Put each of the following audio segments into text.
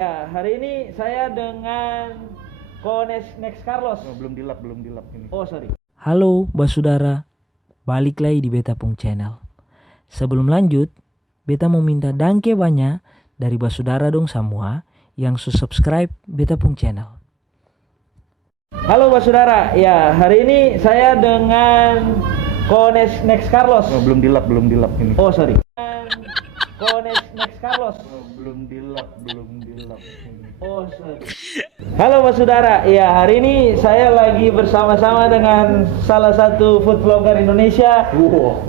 Ya, hari ini saya dengan Next Carlos. Oh, belum dilap ini. Oh, sorry. Halo basudara, balik lagi di Beta Pung Channel. Sebelum lanjut, Beta mau minta dangke banyak dari basudara dong semua yang subscribe Beta Pung Channel. Halo basudara, ya hari ini saya dengan Next Carlos. Oh, belum dilap ini. Oh, sorry. Next Carlos. Oh, belum dilap ini. Oh, sorry. Halo basudara, ya hari ini saya lagi bersama-sama dengan salah satu food vlogger Indonesia, Wow.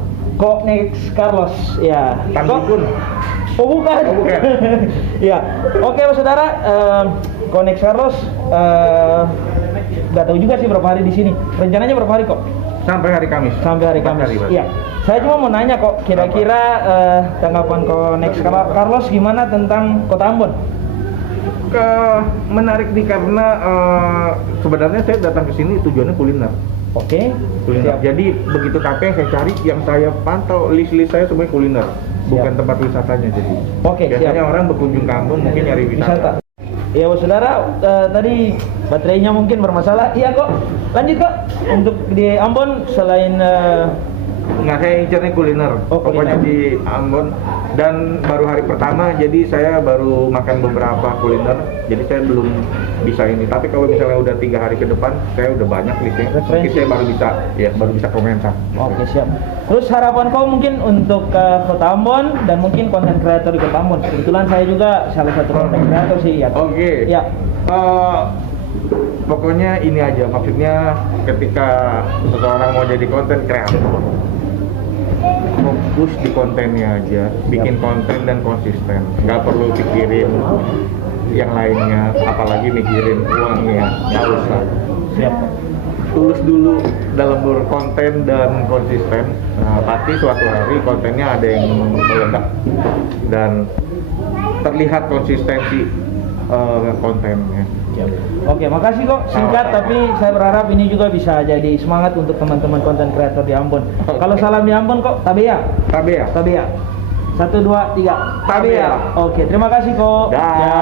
Next Carlos. Ya. Tanggukun. Oh bukan. Oh, bukan. Ya. Oke saudara, Next Carlos nggak tahu juga sih berapa hari di sini. Rencananya berapa hari kok? Sampai hari Kamis. Sampai hari Kamis. Iya. Saya cuma mau nanya kok, kira-kira tanggapan Next Carlos gimana tentang Kota Ambon? Menarik nih karena sebenarnya saya datang ke sini tujuannya kuliner. Oke. Kuliner. Siap. Jadi begitu KP yang saya cari, yang saya pantau list saya semuanya kuliner, bukan tempat wisatanya jadi. Oke, Biasanya siap. orang berkunjung ke Ambon mungkin nyari wisata. Ya saudara, tadi baterainya mungkin bermasalah. Iya kok. Lanjut kok. Untuk di Ambon selain Nah, saya incernya kuliner. Oh, Pokoknya kuliner. di Ambon, dan baru hari pertama jadi saya baru makan beberapa kuliner. Jadi saya belum bisa ini. Tapi kalau misalnya udah 3 hari ke depan, saya udah banyak listnya. Mungkin Referensi. saya baru bisa komentar. Oke, siap. Terus harapan kau mungkin untuk Kota Ambon dan mungkin konten kreator di Kota Ambon. Kebetulan saya juga salah satu konten kreator sih ya. Oke. Ya. Pokoknya ini aja, maksudnya ketika seseorang mau jadi konten kreator, fokus di kontennya aja, bikin konten dan konsisten, nggak perlu pikirin yang lainnya, apalagi mikirin uangnya, nggak usah. Siap. Tulus dulu dalam berkonten dan konsisten. Nah, pasti suatu hari kontennya ada yang meledak dan terlihat konsistensi kontennya. Oke, makasih kok. Singkat tapi saya berharap ini juga bisa jadi semangat untuk teman-teman konten kreator di Ambon. Kalau salam di Ambon kok, Tabea. Tabea. Tabea. 1 2 3. Tabea. Oke, terima kasih kok. Dah. Ya.